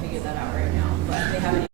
Figure that out right now, but they haven't.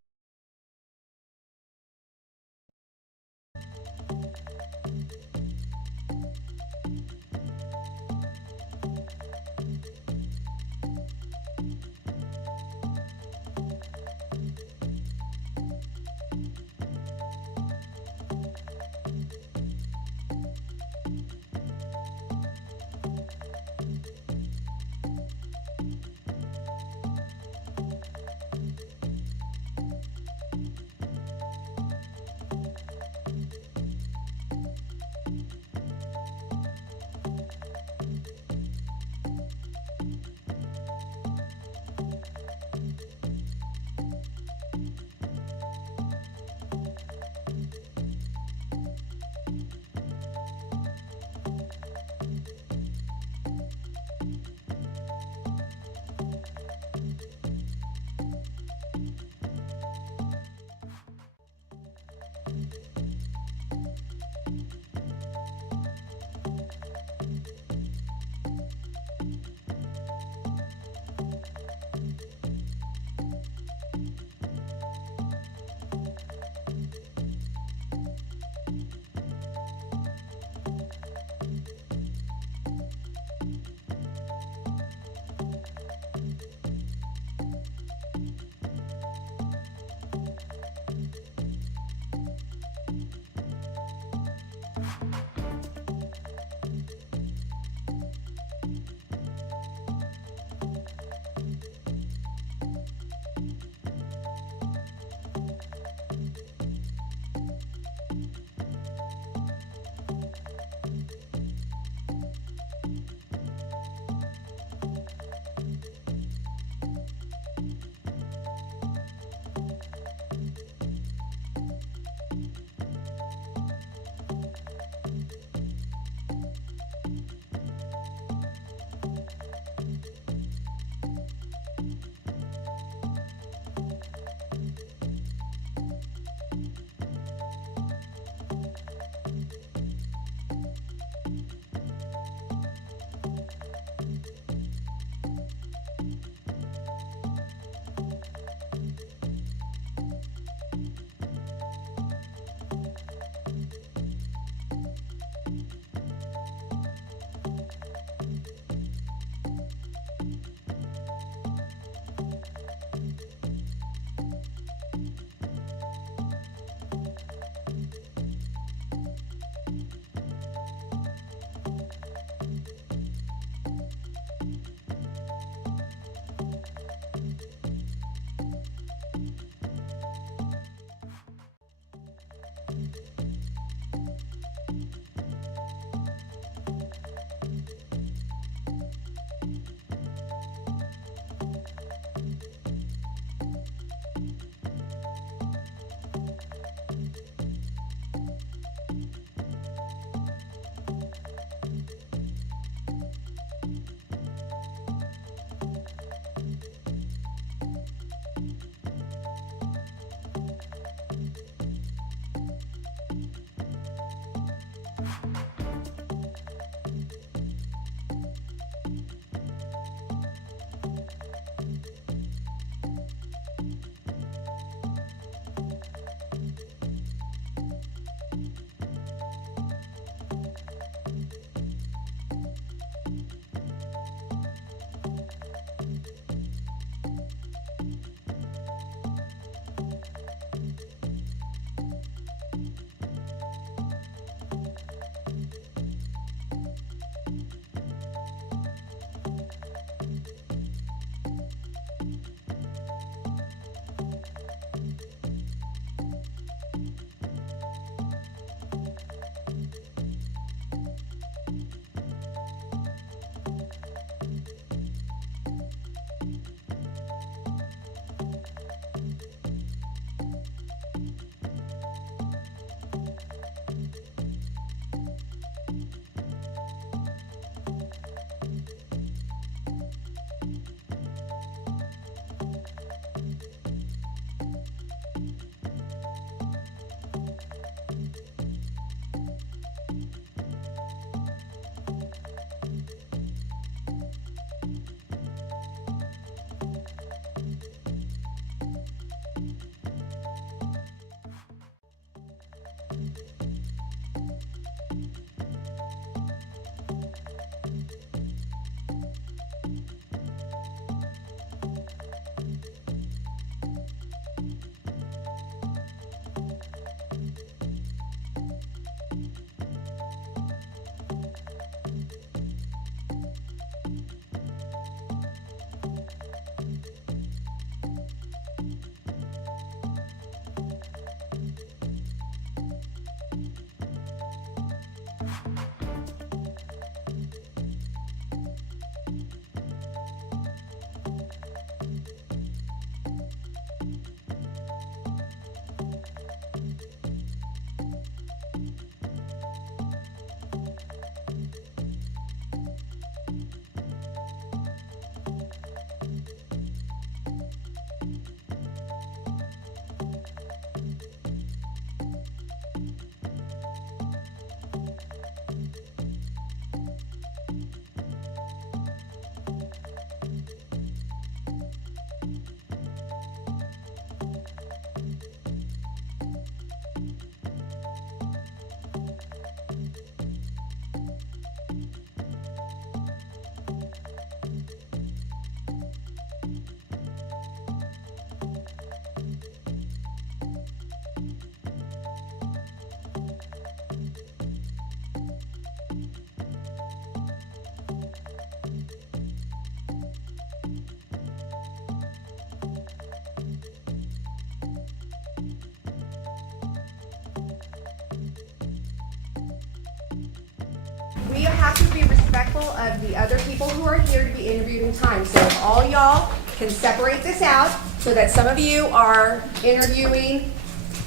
have to be respectful of the other people who are here to be interviewed in time. So if all y'all can separate this out so that some of you are interviewing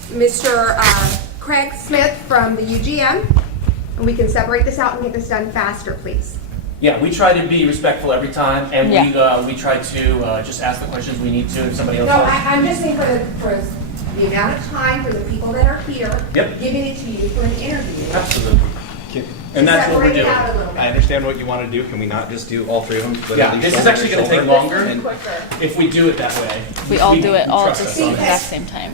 Mr. Craig Smith from the UGM, and we can separate this out and get this done faster, please. Yeah, we try to be respectful every time, and we try to just ask the questions we need to if somebody else No, does. I'm just saying for the amount of time for the people that are here, giving it to you for an interview. Absolutely. And that's what we're doing. I understand what you want to do. Can we not just do all three of them? Yeah, this is actually going to take longer if we do it that way. We all do it all at trust the us same on it. exact same time.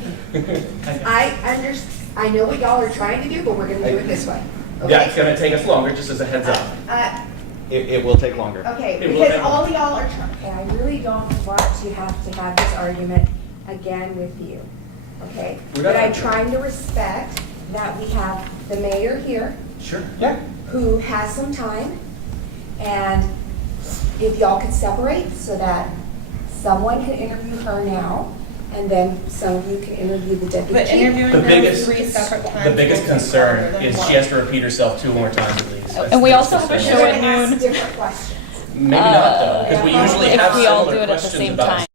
I know what y'all are trying to do, but we're gonna do it this way. Okay? Yeah, it's going to take us longer, just as a heads up. It will take longer. Okay, It will because take all y'all are trying, and I really don't want to have this argument again with you, okay? We're But not I'm arguing. trying to respect that we have the mayor here Sure. Yeah. who has some time, and if y'all could separate so that someone can interview her now, and then some of you can interview the deputy But chief. interviewing The them biggest, 3 separate times. the biggest will take concern longer than is one. she has to repeat herself 2 more times at least. That's And we the also biggest have a concern. show We're at gonna ask noon. different questions. Maybe not though, because we usually If have we all similar do it at the questions same about time.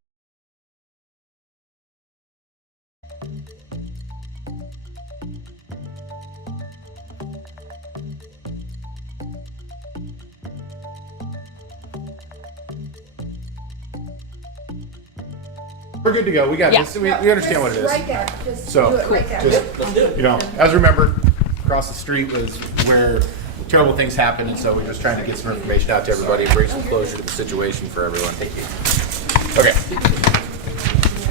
We're good to go. We got Yeah. this. We understand what it Just is. right there, just So, do it right there. Just, you know, as remember, across the street was where terrible things happened, and so we're just trying to get some information out to everybody and bring some closure to the situation for everyone. Thank you. Okay.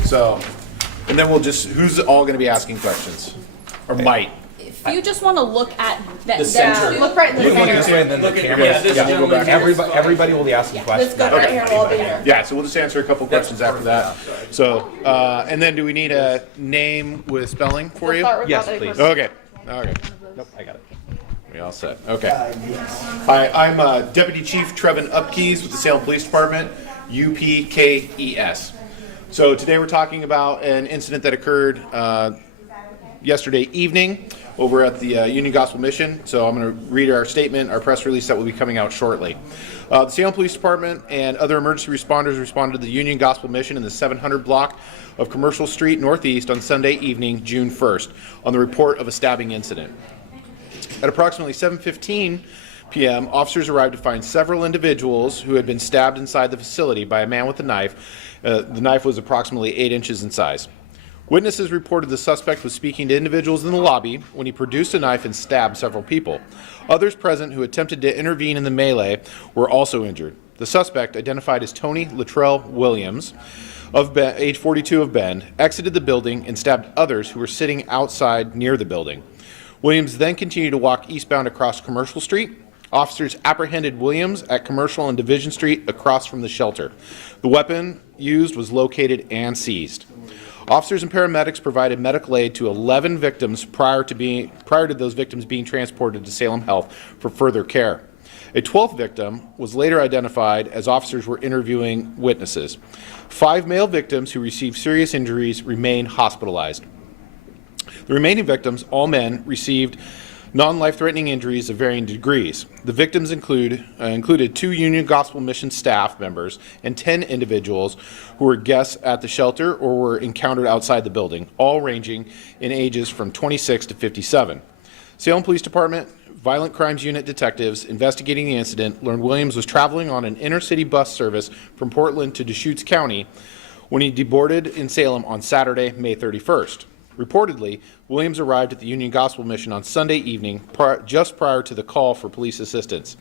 So, and then we'll just, who's all going to be asking questions? Or might? If you just want to look at that, The center. Look right in the Look center. this way and then the Look at- camera. yeah, this gentleman here. Everybody will be asking questions. Let's go right here, we'll be here. Yeah, so we'll just answer a couple questions after that. So, and then do we need a name with spelling for you? Yes, please. Okay. Okay. Nope, I got it. We all set. Okay. Hi, I'm Deputy Chief Trevin Upkeys with the Salem Police Department, UPKES. So today we're talking about an incident that occurred yesterday evening over at the Union Gospel Mission. So I'm going to read our statement, our press release that will be coming out shortly. The Salem Police Department and other emergency responders responded to the Union Gospel Mission in the 700 block of Commercial Street Northeast on Sunday evening, June 1st, on the report of a stabbing incident. At approximately 7:15 p.m., officers arrived to find several individuals who had been stabbed inside the facility by a man with a knife. The knife was approximately 8 inches in size. Witnesses reported the suspect was speaking to individuals in the lobby when he produced a knife and stabbed several people. Others present who attempted to intervene in the melee were also injured. The suspect, identified as Tony Latrell Williams, age 42 of Bend, exited the building and stabbed others who were sitting outside near the building. Williams then continued to walk eastbound across Commercial Street. Officers apprehended Williams at Commercial and Division Street across from the shelter. The weapon used was located and seized. Officers and paramedics provided medical aid to 11 victims prior to those victims being transported to Salem Health for further care. A 12th victim was later identified as officers were interviewing witnesses. 5 male victims who received serious injuries remain hospitalized. The remaining victims, all men, received non-life-threatening injuries of varying degrees. The victims included 2 Union Gospel Mission staff members and 10 individuals who were guests at the shelter or were encountered outside the building, all ranging in ages from 26 to 57. Salem Police Department Violent Crimes Unit detectives investigating the incident learned Williams was traveling on an inner-city bus service from Portland to Deschutes County when he deboarded in Salem on Saturday, May 31st. Reportedly, Williams arrived at the Union Gospel Mission on Sunday evening, just prior to the call for police assistance.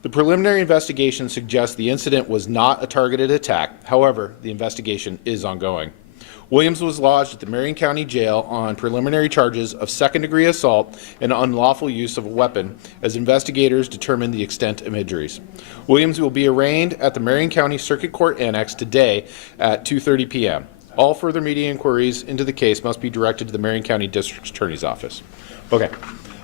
The preliminary investigation suggests the incident was not a targeted attack. However, the investigation is ongoing. Williams was lodged at the Marion County Jail on preliminary charges of second-degree assault and unlawful use of a weapon as investigators determine the extent of injuries. Williams will be arraigned at the Marion County Circuit Court Annex today at 2:30 p.m. All further media inquiries into the case must be directed to the Marion County District Attorney's Office. Okay,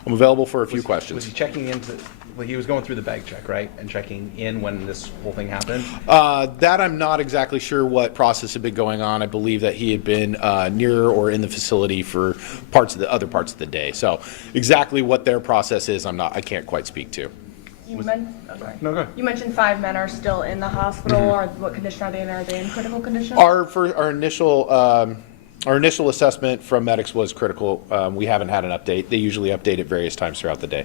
I'm available for a few questions. Was he checking into? Well, he was going through the bag check, right, and checking in when this whole thing happened. That I'm not exactly sure what process had been going on. I believe that he had been near or in the facility for other parts of the day. So exactly what their process is, I can't quite speak to. You mentioned, oh, sorry. No, go ahead. You mentioned 5 men are still in the hospital. Or what condition are they in? Are they in critical condition? Our initial assessment from medics was critical. We haven't had an update. They usually update at various times throughout the day.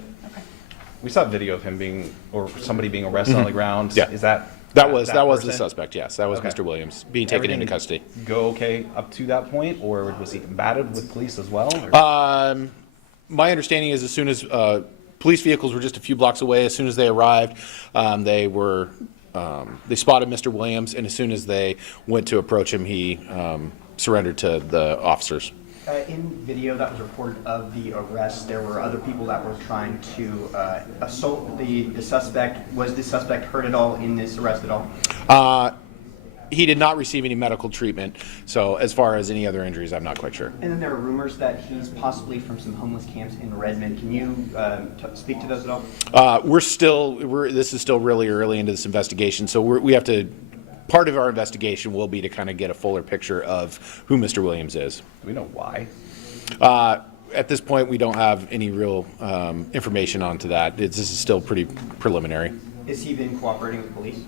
We saw a video of him being, or somebody being arrested on the ground. Yeah. Is that? That was the person? suspect. Yes, that was Okay. Mr. Williams being taken into Everything custody. Go okay up to that point, or was he combative with police as well? Or? My understanding is as soon as police vehicles were just a few blocks away, as soon as they arrived, they spotted Mr. Williams, and as soon as they went to approach him, he surrendered to the officers. In video that was reported of the arrest, there were other people that were trying to assault the suspect. Was the suspect hurt at all in this arrest at all? He did not receive any medical treatment, so as far as any other injuries, I'm not quite sure. And then there are rumors that he's possibly from some homeless camps in Redmond. Can you speak to those at all? This is still really early into this investigation, so we have to. Part of our investigation will be to kind of get a fuller picture of who Mr. Williams is. Do we know why? At this point, we don't have any real information onto that. This is still pretty preliminary. Has he been cooperating with police?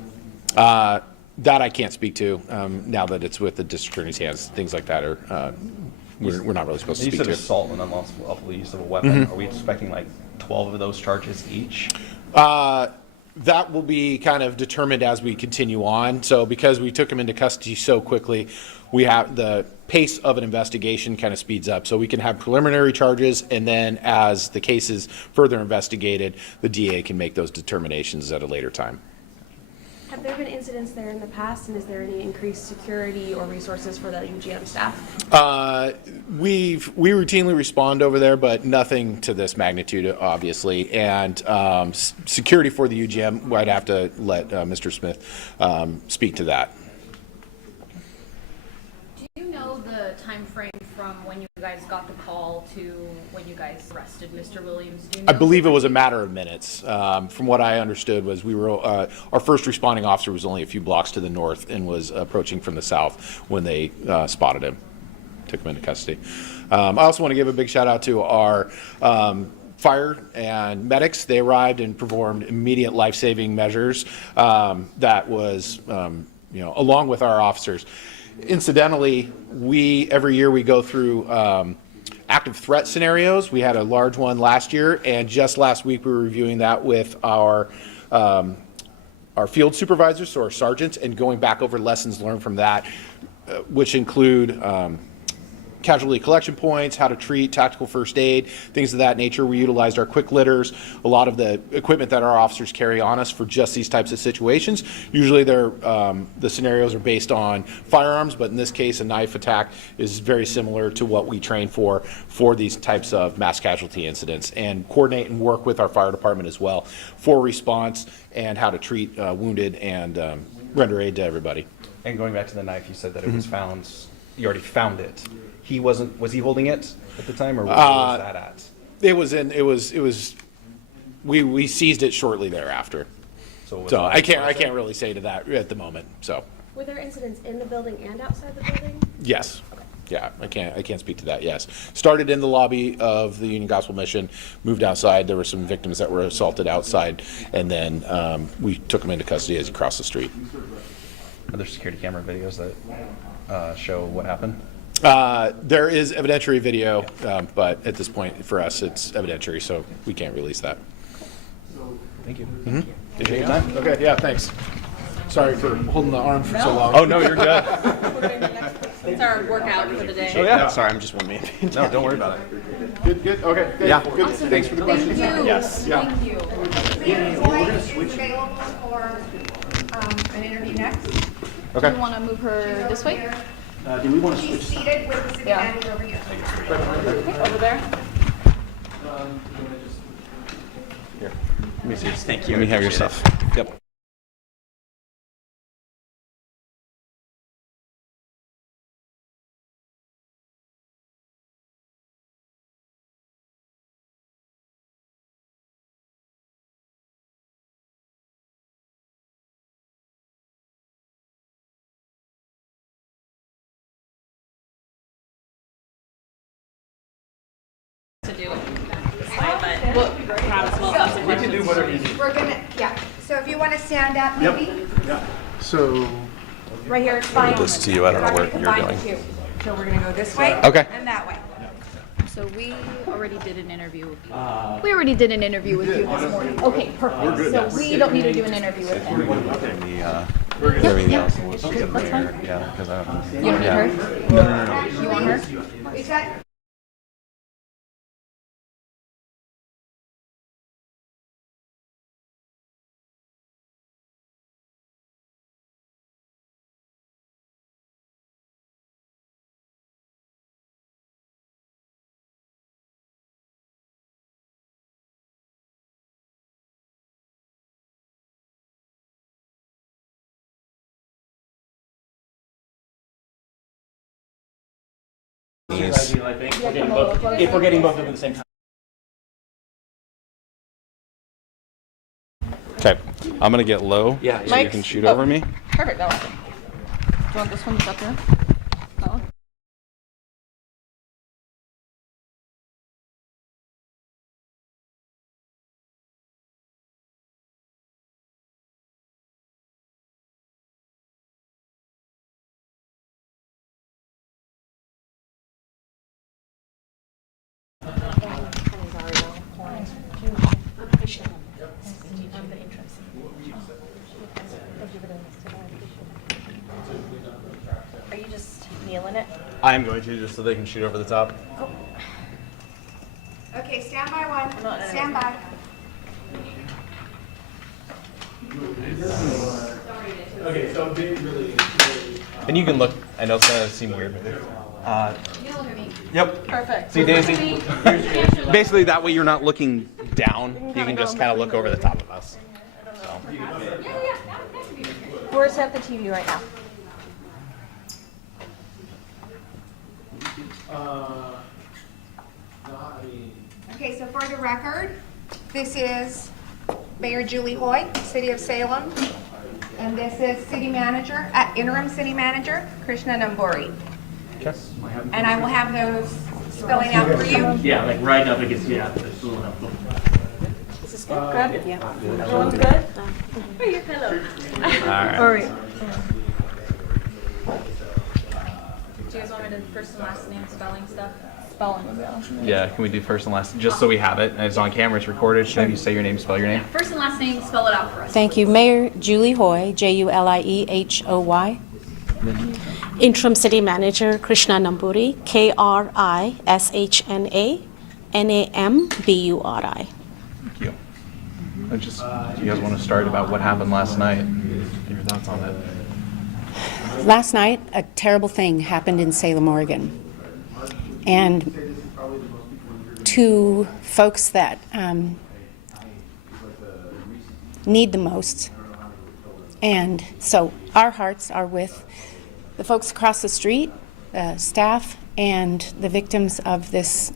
That I can't speak to now that it's with the district attorney's hands. Things like that are we're not really supposed to You speak said to. assault and unlawful use of a weapon. Are we expecting like 12 of those charges each? That will be kind of determined as we continue on. So because we took him into custody so quickly, we have the pace of an investigation kind of speeds up. So we can have preliminary charges, and then as the case is further investigated, the DA can make those determinations at a later time. Have there been incidents there in the past, and is there any increased security or resources for the UGM staff? We routinely respond over there, but nothing to this magnitude, obviously. And security for the UGM, I'd have to let Mr. Smith speak to that. Do you know the time frame from when you guys got the call to when you guys arrested Mr. Williams? Do you know? I believe it was a matter of minutes. From what I understood was we were our first responding officer was only a few blocks to the north and was approaching from the south when they spotted him, took him into custody. I also want to give a big shout out to our fire and medics. They arrived and performed immediate life-saving measures. That was, along with our officers. Incidentally, every year we go through active threat scenarios. We had a large one last year, and just last week we were reviewing that with our field supervisors, so our sergeants, and going back over lessons learned from that, which include casualty collection points, how to treat, tactical first aid, things of that nature. We utilized our quick litters, a lot of the equipment that our officers carry on us for just these types of situations. Usually the scenarios are based on firearms, but in this case a knife attack is very similar to what we train for these types of mass casualty incidents, and coordinate and work with our fire department as well for response and how to treat wounded and render aid to everybody. And going back to the knife, you said that it was found, you already found it. Was he holding it at the time, or where was that at? We seized it shortly thereafter. So I can't really say to that at the moment. So Were there incidents in the building and outside the building? yes, yeah, I can't speak to that. Yes, started in the lobby of the Union Gospel Mission, moved outside. There were some victims that were assaulted outside, and then we took them into custody as he crossed the street. Are there security camera videos that show what happened? There is evidentiary video, but at this point for us it's evidentiary, so we can't release that. Thank you. Appreciate your time. Okay, yeah, thanks. Sorry for holding the arm for so long. Oh, no, you're good. It's our workout for the day. Oh, yeah. Sorry, I'm just one man. No, don't worry about it. Good. Okay. Yeah. Good. Thanks for the questions. Yes. Yeah. Thank you. We're going to switch available for an interview next. Okay. Do you want to move her this way? Do we want to She's switch? seated with the city manager over here. Over there? Here. Let me see. Thank you. Let me have your stuff. Yep. To do it this way, but perhaps we'll have some We can do whatever you need. We're going to you want to stand up maybe? So, Right here, it's fine. This to you, I don't know where you're going. So we're gonna go this way. Okay. And that way. So we already did an interview. We already did an interview with you this morning. Okay, perfect. So we don't need to do an interview with him. Everything else was there. Yeah, because I don't. You don't need her? No. You want her? Is that? If we're getting both of them at the same time. Okay, I'm gonna get low. Yeah. So you can shoot over me. Perfect, that one. Do you want this one up there? That one? Are you just kneeling it? I am going to, just so they can shoot over the top. Okay, stand by one. Stand by. Okay, so really. And you can look. I know it's gonna seem weird. Yep. Perfect. See, Daisy? Basically, that way you're not looking down. You can just kind of look over the top of us. So. Where's at the TV right now? Okay, so for the record, this is Mayor Julie Hoy, City of Salem, and this is City Manager, Interim City Manager, Krishna Namburi. And I will have those spelling out for you. Yeah, like right up against, yeah, that's a little helpful. Is this good? Good? Yeah. Everyone's good? Hello. All right. Do you guys want me to first and last name spelling stuff? Spelling, Yeah, can we do first and last, just so we have it, and it's on camera, it's recorded. Maybe you say your name, spell your name. First and last name, spell it out for us. Thank you. Mayor Julie Hoy, Juliehoy. Interim City Manager Krishna Namburi, KRISHNA Thank you. Do you guys want to start about what happened last night? Your thoughts on it? Last night, a terrible thing happened in Salem, Oregon. And to folks that need the most. And so our hearts are with the folks across the street, staff, and the victims of this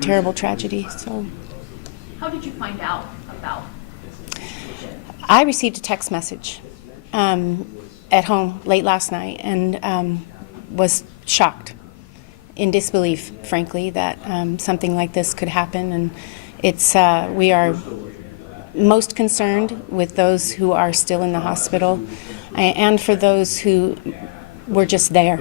terrible tragedy. So, How did you find out about this? I received a text message at home late last night and was shocked, in disbelief, frankly, that something like this could happen. And it's we are most concerned with those who are still in the hospital and for those who were just there.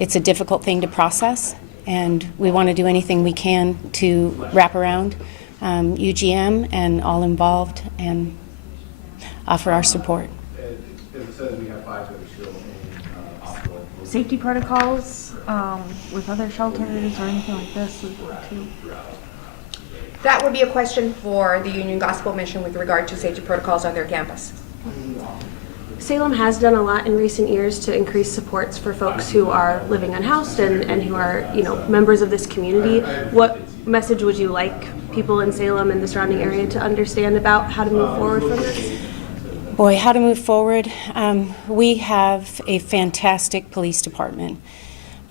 It's a difficult thing to process, and we want to do anything we can to wrap around UGM and all involved and offer our support. Safety protocols with other shelters or anything like this too? That would be a question for the Union Gospel Mission with regard to safety protocols on their campus. Salem has done a lot in recent years to increase supports for folks who are living unhoused and who are, members of this community. What message would you like people in Salem and the surrounding area to understand about how to move forward from this? Boy, how to move forward. We have a fantastic police department.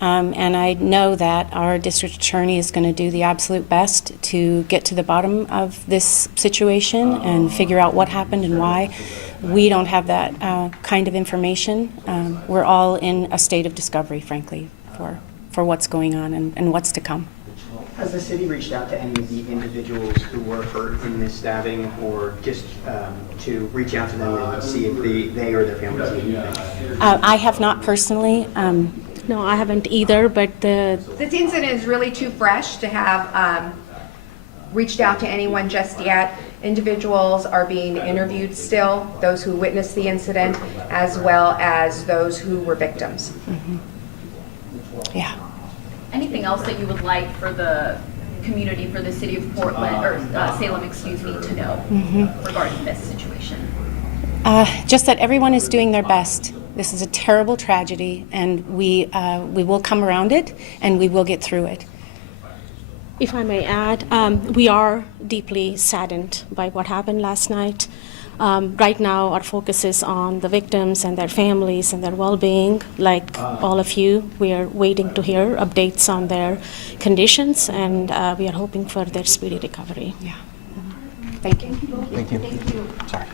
And I know that our district attorney is going to do the absolute best to get to the bottom of this situation and figure out what happened and why. We don't have that kind of information. We're all in a state of discovery, frankly, for what's going on and what's to come. Has the city reached out to any of the individuals who were hurt in this stabbing, or just to reach out to them and see if they or their families need anything? I have not personally. No, I haven't either, but This incident is really too fresh to have reached out to anyone just yet. Individuals are being interviewed still, those who witnessed the incident, as well as those who were victims. Yeah. Anything else that you would like for the community, for the city of Portland, or Salem, excuse me, to know regarding this situation? Just that everyone is doing their best. This is a terrible tragedy, and we will come around it, and we will get through it. if I may add, we are deeply saddened by what happened last night. Right now, our focus is on the victims and their families and their well-being. Like all of you, we are waiting to hear updates on their conditions, and we are hoping for their speedy recovery. Yeah. Thank you. Thank you. Sorry.